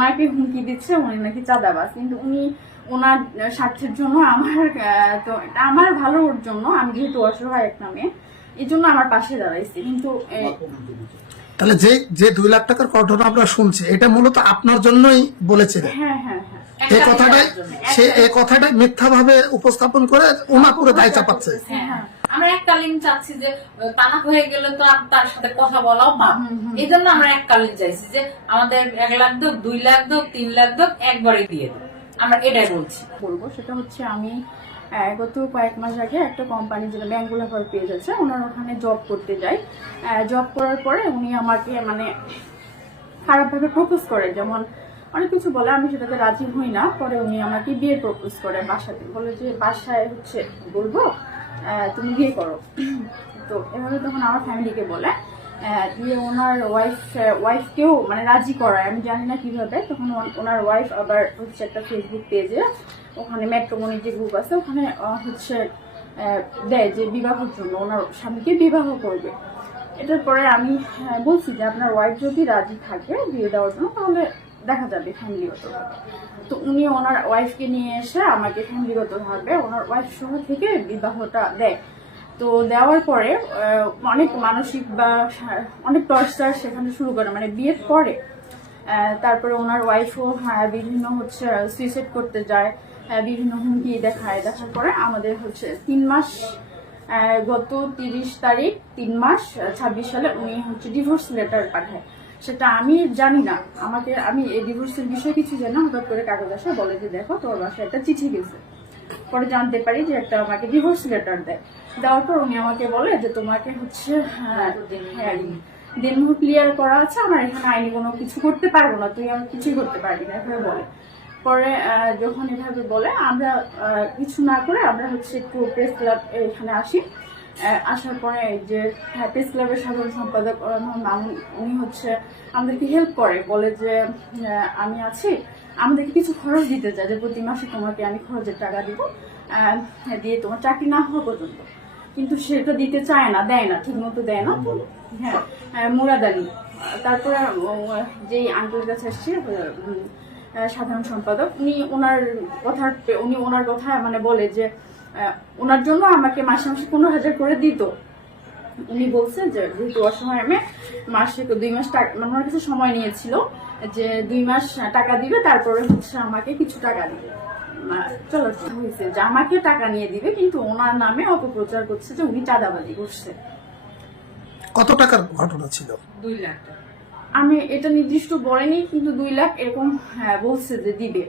ওনাকে হুমকি দিচ্ছে উনি নাকি চাঁদাবাজ, কিন্তু উনি ওনার স্বার্থের জন্য তো আমার ভালোর জন্য আমি যেহেতু অসহায় এক নামে এই জন্য আমার পাশে দাঁড়াইছে। কিন্তু তাহলে যে যে 2 লাখ টাকার ঘটনা আমরা শুনছি এটা মূলত আপনার জন্যই বলেছিল। হ্যাঁ হ্যাঁ হ্যাঁ, এই কথাটা মিথ্যা ভাবে উপস্থাপন করে ওনা পুরো দায় চাপাচ্ছে। হ্যাঁ, আমরা এককালীন চাচ্ছি যে তালাক হয়ে গেলে তো আর তার সাথে কথা বলাও পাপ, এই জন্য আমরা এককালীন চাইছি যে আমাদের 1 লাখ দোক, 2 লাখ দোক, 3 লাখ দোক একবারে দিয়ে দেব, আমরা এটাই বলছি। বলবো সেটা হচ্ছে আমি গত কয়েক মাস আগে একটা কোম্পানি যেটা ব্যাঙ্গুলার পেজ আছে ওনার ওখানে জব করতে যাই। জব করার পরে উনি আমাকে মানে খারাপভাবে প্রপোজ করে, যেমন অনেক কিছু বলে, আমি সেটাতে রাজি হই না। পরে উনি আমাকে বিয়ে প্রপোজ করে বাসাতে, বলে যে বাসায় হচ্ছে বলবো তুমি বিয়ে করো। তো এভাবে তখন আমার ফ্যামিলিকে বলে দিয়ে ওনার ওয়াইফকেও মানে রাজি করায়, আমি জানি না কিভাবে। তখন ওনার ওয়াইফ আবার হচ্ছে একটা ফেসবুক পেজে ওখানে ম্যাট্রিমনির যে গ্রুপ আছে ওখানে হচ্ছে দেয় যে বিবাহের জন্য ওনার স্বামীকে বিবাহ করবে। এটার পরে আমি বলছি যে আপনার ওয়াইফ যদি রাজি থাকে বিয়ে দেওয়ার জন্য তাহলে দেখা যাবে ফ্যামিলিগতভাবে। তো উনি ওনার ওয়াইফকে নিয়ে এসে আমাকে ফ্যামিলিগতভাবে ওনার ওয়াইফ সহ থেকে বিবাহটা দেয়। তো দেওয়ার পরে অনেক মানসিক বা অনেক টর্চার সেখানে শুরু করে, মানে বিয়ের পরে। তারপরে ওনার ওয়াইফও বিভিন্ন হচ্ছে সুইসাইড করতে যায়, বিভিন্ন হুমকি দেখায়। দেখার পরে আমাদের হচ্ছে 3 মাস, গত 30 তারিখ 3 মাস 26 সালে উনি হচ্ছে ডিভোর্স লেটার পাঠায়। সেটা আমি জানি না, আমি এই ডিভোর্সের বিষয়ে কিছু জানি না। হঠাৎ করে কাগজ আসে বলে যে দেখো তোর বাসায় একটা চিঠি গেছে। পরে জানতে পারি যে একটা আমাকে ডিভোর্স লেটার দেয়। দেওয়ার পর উনি আমাকে বলে যে তোমাকে হচ্ছে দিনমুখ ক্লিয়ার করা আছে, আমার এখানে আইনি কোনো কিছু করতে পারবো না, তুই আর কিছুই করতে পারবি না, এভাবে বলে। পরে যখন এভাবে বলে আমরা কিছু না করে আমরা হচ্ছে একটু প্রেস ক্লাব এখানে আসি। আসার পরে যে প্রেস ক্লাবের সাধারণ সম্পাদক মামুন উনি হচ্ছে আমাদেরকে হেল্প করে, বলে যে আমি আছি, আমাদেরকে কিছু খরচ দিতে চাই যে প্রতি মাসে তোমাকে আমি খরচের টাকা দিব দিয়ে তোমার চাকরি না হওয়া পর্যন্ত। কিন্তু সেটা দিতে চায় না, দেয় না, ঠিক মতো দেয় না। হ্যাঁ, মুরাদ আলী। তারপরে যেই আঙ্কেলের কাছে আসছে সাধারণ সম্পাদক, উনি ওনার কথা মানে বলে যে ওনার জন্য আমাকে মাসে মাসে 15,000 করে দিত। উনি বলছেন যে যেহেতু অসময় আমি মাসে 2 মাস টাকা, মানে ওনার কাছে সময় নিয়েছিল যে 2 মাস টাকা দিবে, তারপরে হচ্ছে আমাকে কিছু টাকা দিবে। চলো হয়েছে যে আমাকে টাকা নিয়ে দিবে, কিন্তু ওনার নামে অপপ্রচার করছে যে উনি চাঁদাবাজি করছে। কত টাকার ঘটনা ছিল? 2 লাখ টাকা। আমি এটা নির্দিষ্ট বলেনি, কিন্তু 2 লাখ এরকম বলছে যে দিবে,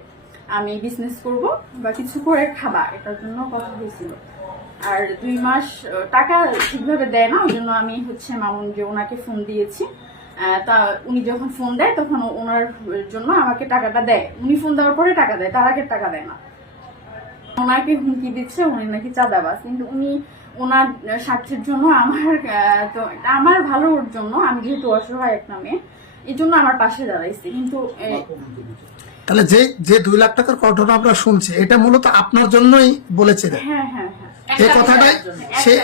আমি বিজনেস করব বা কিছু করে খাবা, এটার জন্য কথা হয়েছিল। আর 2 মাস টাকা ঠিকভাবে দেয় না, ওই জন্য আমি হচ্ছে মামুন যে ওনাকে ফোন দিয়েছি। তা উনি যখন ফোন দেয় তখন ওনার জন্য আমাকে টাকাটা দেয়। উনি ফোন দেওয়ার পরে টাকা দেয়, তার আগে টাকা দেয় না। ওনাকে হুমকি দিচ্ছে উনি নাকি চাঁদাবাজ, কিন্তু উনি ওনার স্বার্থের জন্য তো আমার ভালোর জন্য আমি যেহেতু অসহায় এক নামে এই জন্য আমার পাশে দাঁড়াইছে। কিন্তু তাহলে যে যে 2 লাখ টাকার ঘটনা আমরা শুনছি এটা মূলত আপনার জন্যই বলেছিল। হ্যাঁ হ্যাঁ হ্যাঁ,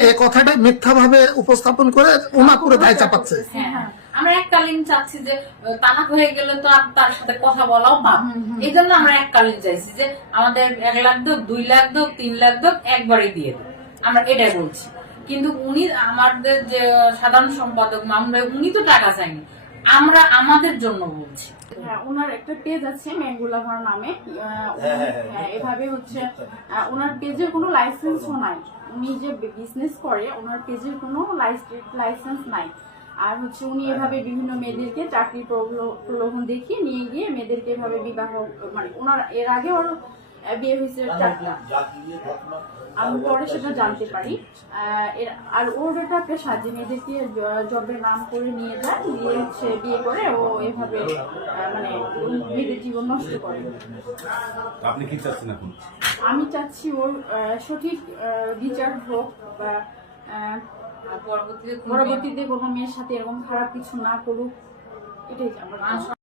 এই কথাটা মিথ্যা ভাবে উপস্থাপন করে ওনা পুরো দায় চাপাচ্ছে। হ্যাঁ, আমরা এককালীন চাচ্ছি যে তালাক হয়ে গেলে তো আর তার সাথে কথা বলাও পাপ, এই জন্য আমরা এককালীন চাইছি যে আমাদের 1 লাখ দোক, 2 লাখ দোক, 3 লাখ দোক একবারে দিয়ে দেব, আমরা এটাই বলছি। কিন্তু উনি আমাদের যে সাধারণ সম্পাদক মামুন, উনি তো টাকা চাইনি, আমরা আমাদের জন্য বলছি। হ্যাঁ, ওনার একটা পেজ আছে ম্যাঙ্গুলাভার নামে। এভাবে হচ্ছে ওনার পেজের কোনো লাইসেন্সও নাই। উনি যে বিজনেস করে ওনার পেজের কোনো লাইসেন্স নাই। আর হচ্ছে উনি এভাবে বিভিন্ন মেয়েদেরকে চাকরি প্রলোভন দেখিয়ে নিয়ে গিয়ে মেয়েদেরকে এভাবে বিবাহ, মানে ওনার এর আগে ওর বিয়ে হয়েছে 4টা, আমি পরে সেটা জানতে পারি। আর ওর একটা পেশা যে মেয়েদেরকে জবের নাম করে নিয়ে যায়, নিয়ে হচ্ছে বিয়ে করে ও এভাবে মানে মেয়েদের জীবন নষ্ট করে। আপনি কি চাচ্ছেন এখন? আমি চাচ্ছি ওর সঠিক বিচার হোক, বা পরবর্তীতে কোনো মেয়ের সাথে এরকম খারাপ কিছু না করুক, এটাই আমার।